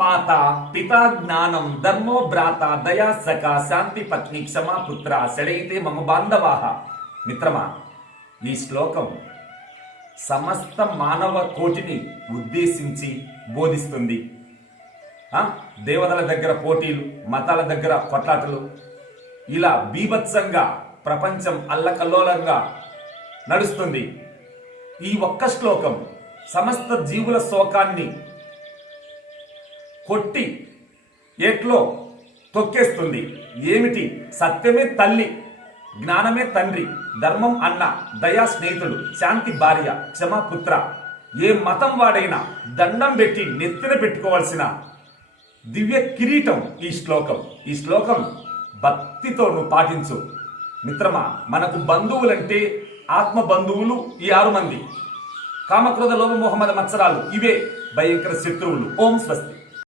మాత పితా జ్ఞానం ధర్మో భ్రాత దయా సఖ శాంతి పత్ని క్షమా పుత్ర షడైతే మమ బాంధవాహ. మిత్రమా, ఈ శ్లోకం సమస్త మానవ కోటిని ఉద్దేశించి బోధిస్తుంది. దేవతల దగ్గర పోటీలు, మతాల దగ్గర కొట్లాటలు, ఇలా బీభత్సంగా ప్రపంచం అల్లకల్లోలంగా నడుస్తుంది. ఈ ఒక్క శ్లోకం సమస్త జీవుల శోకాన్ని కొట్టి ఏట్లో తొక్కేస్తుంది. ఏమిటి? సత్యమే తల్లి, జ్ఞానమే తండ్రి, ధర్మం అన్న, దయా స్నేహితుడు, శాంతి భార్య, క్షమా పుత్ర. ఏ మతం వాడైనా దండం పెట్టి నెత్తిన పెట్టుకోవాల్సిన దివ్య కిరీటం ఈ శ్లోకం. ఈ శ్లోకం భక్తితో నువ్వు పాటించు. మిత్రమా, మనకు బంధువులంటే ఆత్మ బంధువులు ఈ 6 మంది. కామక్రోధ లోభ మోహ మద మత్సరాలు, ఇవే భయంకర శత్రువులు. ఓం స్వస్తి.